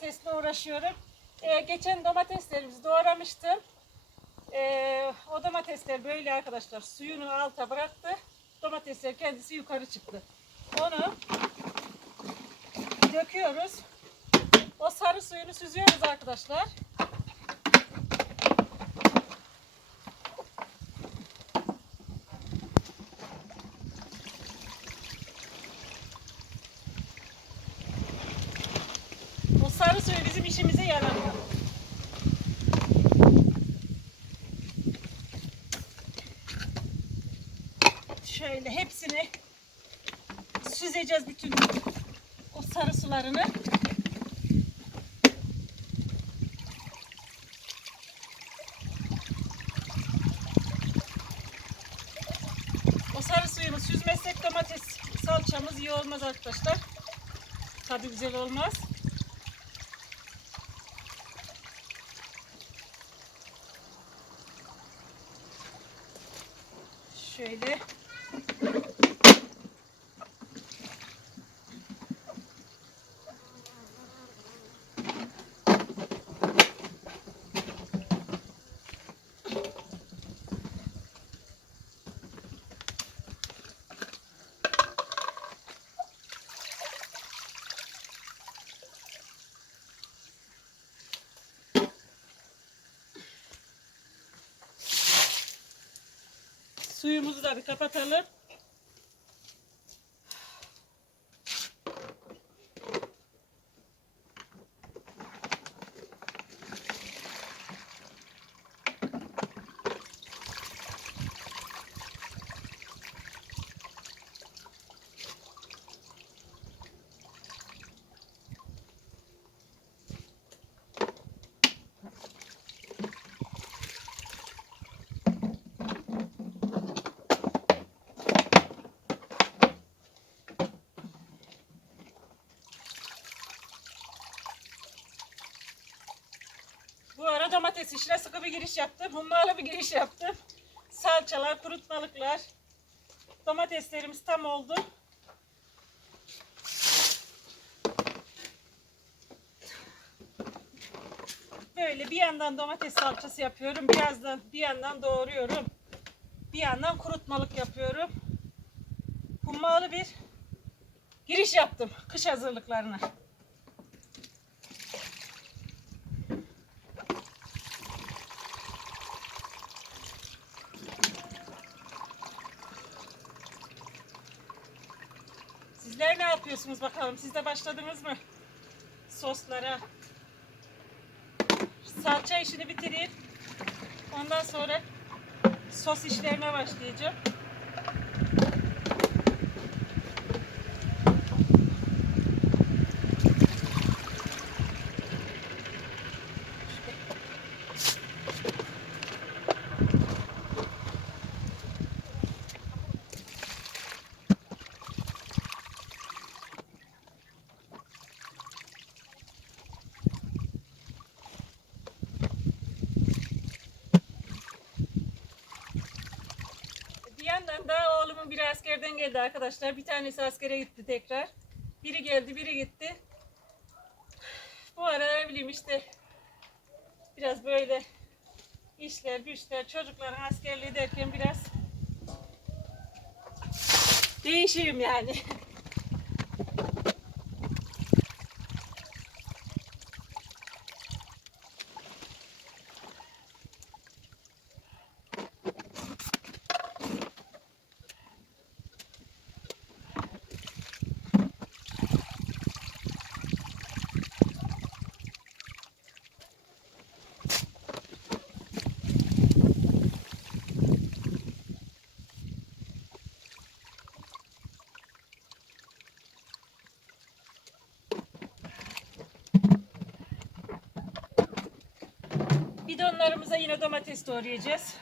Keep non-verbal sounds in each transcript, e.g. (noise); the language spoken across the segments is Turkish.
domatesle uğraşıyorum. Ee, geçen domateslerimizi doğramıştım. Ee, o domatesler böyle arkadaşlar suyunu alta bıraktı. Domatesler kendisi yukarı çıktı. Onu döküyoruz. O sarı suyunu süzüyoruz arkadaşlar. O sarı suyu bizim işimize yaramıyor. Şöyle hepsini süzeceğiz bütün o sarı sularını. O sarı suyunu süzmezsek domates salçamız iyi olmaz arkadaşlar. Tadı güzel olmaz. Şöyle. Suyumuzu da bir kapatalım. Bu ara domates işine sıkı bir giriş yaptım. Hummalı bir giriş yaptım. Salçalar, kurutmalıklar. Domateslerimiz tam oldu. Böyle bir yandan domates salçası yapıyorum. Birazdan bir yandan doğruyorum. Bir yandan kurutmalık yapıyorum. Hummalı bir giriş yaptım kış hazırlıklarına. Bakalım? Siz de başladınız mı? Soslara. Salça işini bitireyim. Ondan sonra sos işlerine başlayacağım. Yandan da oğlumun biri askerden geldi arkadaşlar. Bir tanesi askere gitti tekrar. Biri geldi, biri gitti. Bu ara ne bileyim işte biraz böyle işler, güçler, çocukların askerliği derken biraz değişiyim yani. (laughs) Fidanlarımıza yine domates doğrayacağız.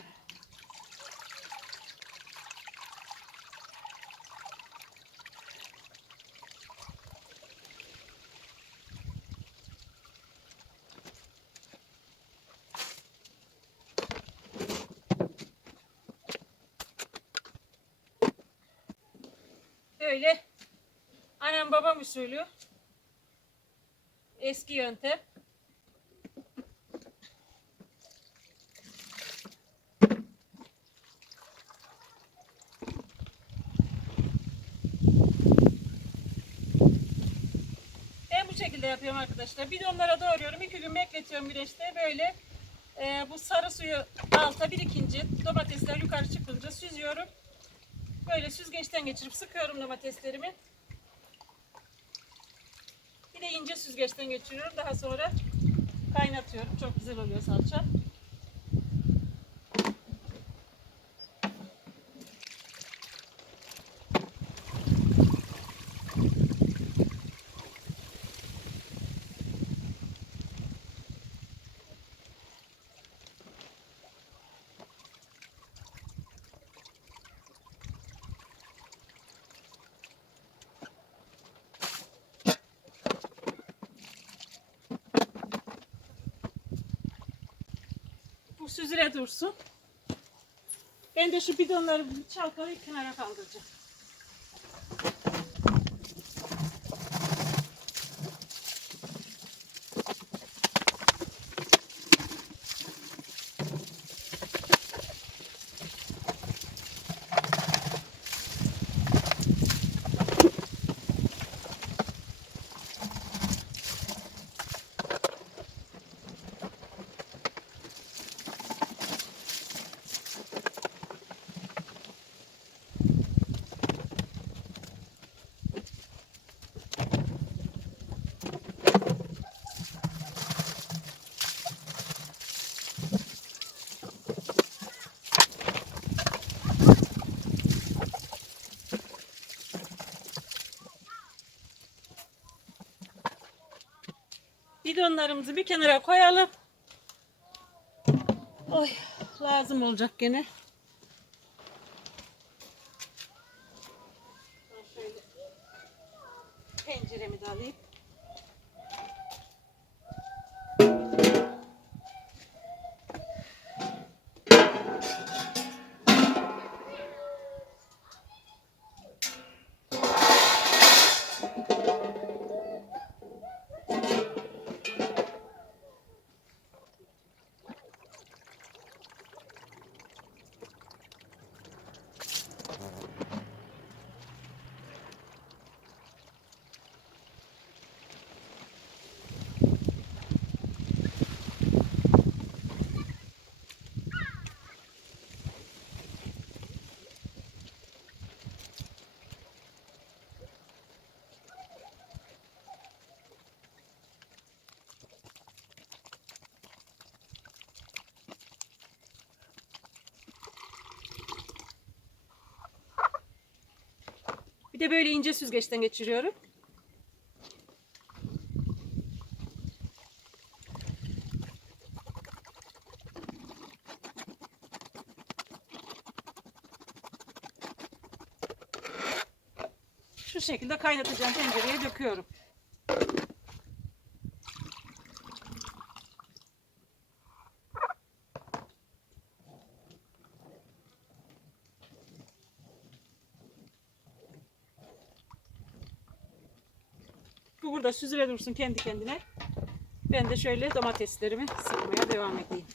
Böyle annem babam usulü eski yöntem. Yapıyorum arkadaşlar. Bidonlara doğruyorum. iki gün bekletiyorum güneşte. Böyle e, bu sarı suyu alta birikince domatesler yukarı çıkınca süzüyorum. Böyle süzgeçten geçirip sıkıyorum domateslerimi. Bir de ince süzgeçten geçiriyorum. Daha sonra kaynatıyorum. Çok güzel oluyor salça. Süzüle dursun. Ben de şu bidonları çalkalayıp kenara kaldıracağım. Bidonlarımızı bir kenara koyalım. Oy lazım olacak gene. Şöyle Tenceremi de alayım. Bir de böyle ince süzgeçten geçiriyorum. Şu şekilde kaynatacağım tencereye döküyorum. Süzüle dursun kendi kendine. Ben de şöyle domateslerimi sıkmaya devam edeyim.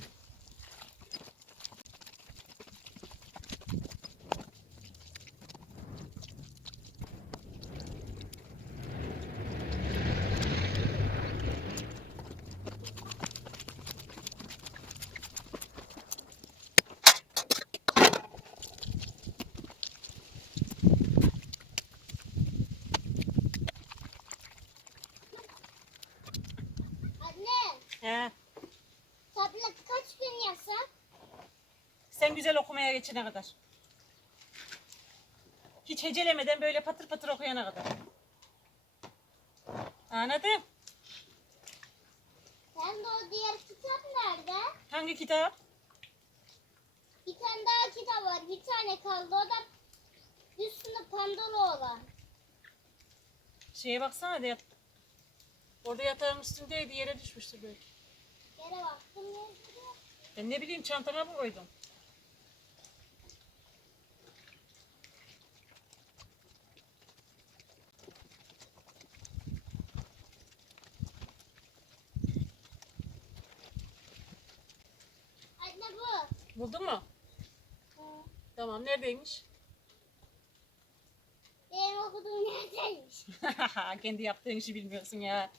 Anne, He. tablet kaç gün yasak? Sen güzel okumaya geçene kadar. Hiç hecelemeden böyle patır patır okuyana kadar. Anladın? Sen de o diğer kitap nerede? Hangi kitap? Bir tane daha kitap var. Bir tane kaldı. O da üstünde pandolu olan. Şeye baksana yat. Orada yatağın üstündeydi yere düşmüştür belki. Yere baktım yazıyor. Ben ne bileyim çantama mı koydum? Buldun mu? Hı. Tamam neredeymiş? Benim okuduğum yerdeymiş. (laughs) Kendi yaptığın işi bilmiyorsun ya.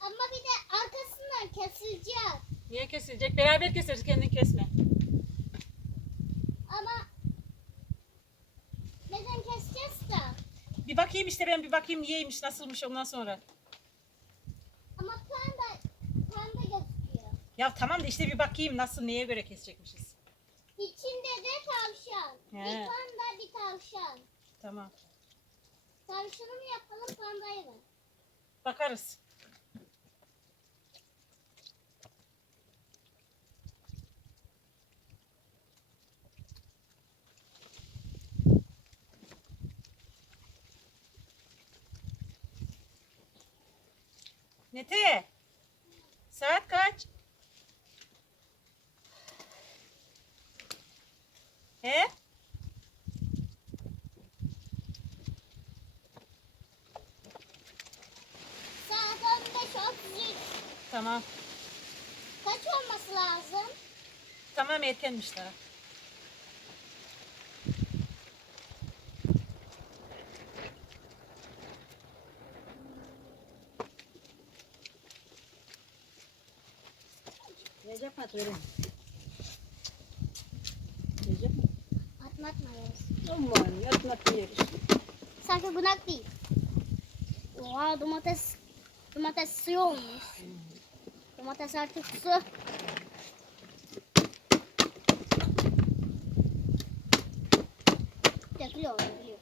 Ama bir de arkasından kesilecek. Niye kesilecek? Beraber keseriz kendin kesme. Ama neden keseceğiz de? Bir bakayım işte ben bir bakayım niyeymiş nasılmış ondan sonra. Ama panda gözüküyor. Ya tamam da işte bir bakayım nasıl neye göre kesecekmişiz. İçinde de tavşan. He. Bir panda bir tavşan. Tamam. Tavşanı mı yapalım pandayı mı? Bakarız. Nete? Saat kaç? He? Saat 15.33. Tamam. Kaç olması lazım? Erkenmiş daha. Recep atıyorum. Recep mi? Atma atma yeriz. Aman yatmak yeriz. Sanki bunak değil. Oha domates domates suyu olmuş. Domates artık su. Dökülüyor dökülüyor.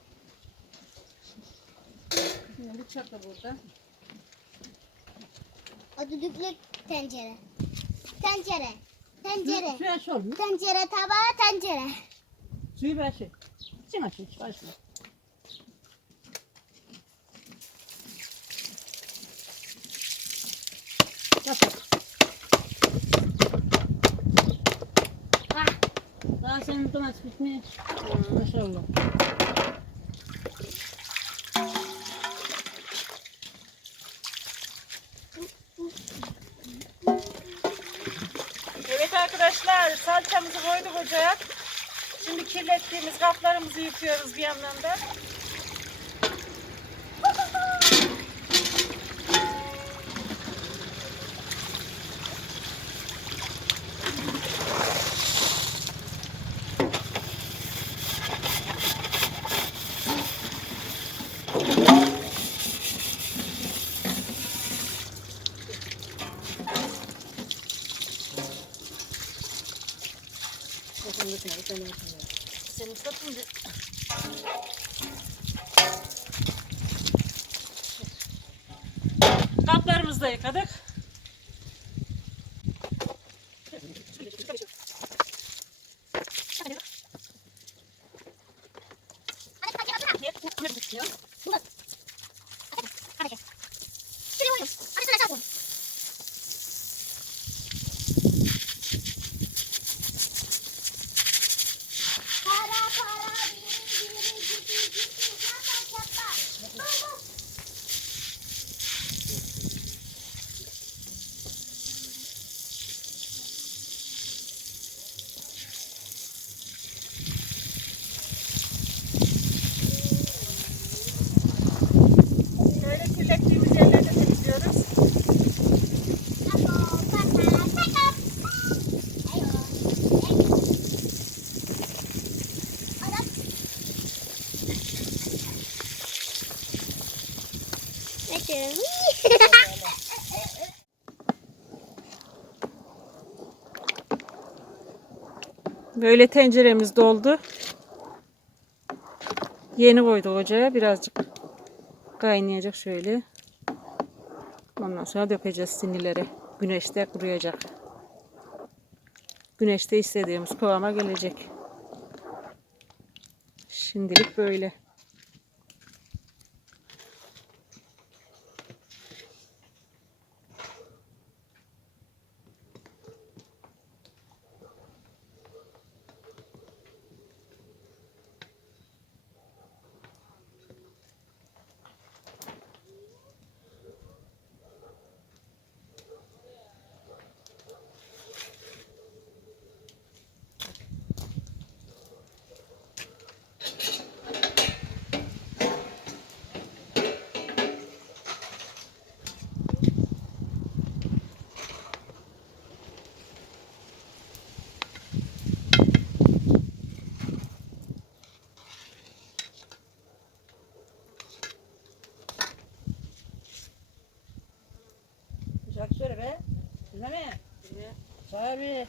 Şimdi bıçak da burada. O düdüklü tencere. Tencere. Tencere. Suya sormuş. Tencere tabağı tencere. Suyu ver şey. Sen aç hiç başla. Kapat. Senin bitmiş. Maşallah. Evet arkadaşlar salçamızı koyduk ocağa. Şimdi kirlettiğimiz kaplarımızı yıkıyoruz bir yandan da. Kaplarımızı da Böyle tenceremiz doldu. Yeni koyduk ocağa. Birazcık kaynayacak şöyle. Ondan sonra dökeceğiz sinirlere. Güneşte kuruyacak. Güneşte istediğimiz kıvama gelecek. Şimdilik böyle. Bak şöyle be. Dinle mi? Dinle. Sağ ol.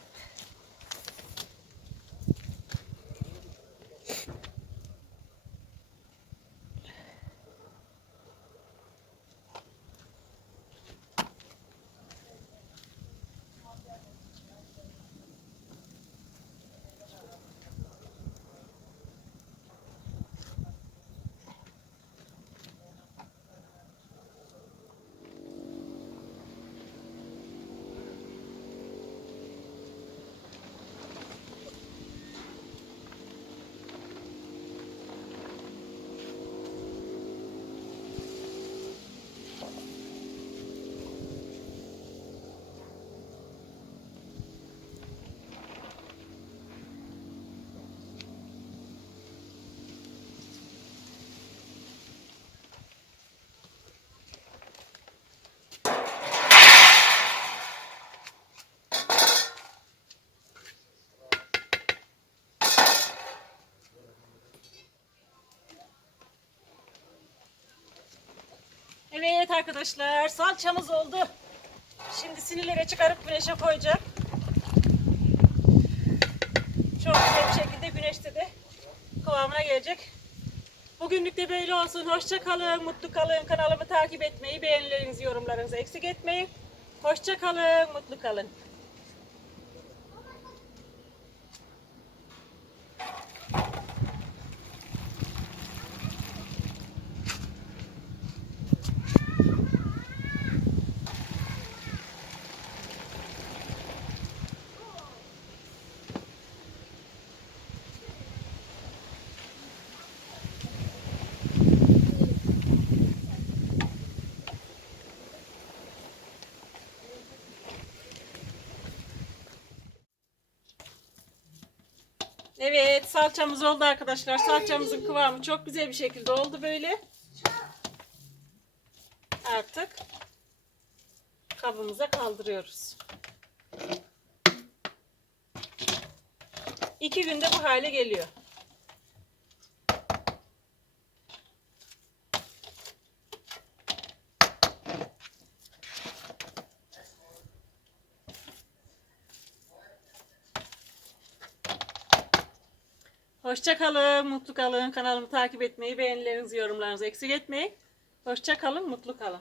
Evet arkadaşlar salçamız oldu. Şimdi sinirlere çıkarıp güneşe koyacağım. Çok güzel bir şekilde güneşte de kıvamına gelecek. Bugünlük de böyle olsun. Hoşça kalın, mutlu kalın. Kanalımı takip etmeyi, beğenilerinizi, yorumlarınızı eksik etmeyin. Hoşça kalın, mutlu kalın. Evet salçamız oldu arkadaşlar. Salçamızın kıvamı çok güzel bir şekilde oldu böyle. Artık kabımıza kaldırıyoruz. İki günde bu hale geliyor. Hoşça kalın, mutlu kalın. Kanalımı takip etmeyi, beğenilerinizi, yorumlarınızı eksik etmeyin. Hoşça kalın, mutlu kalın.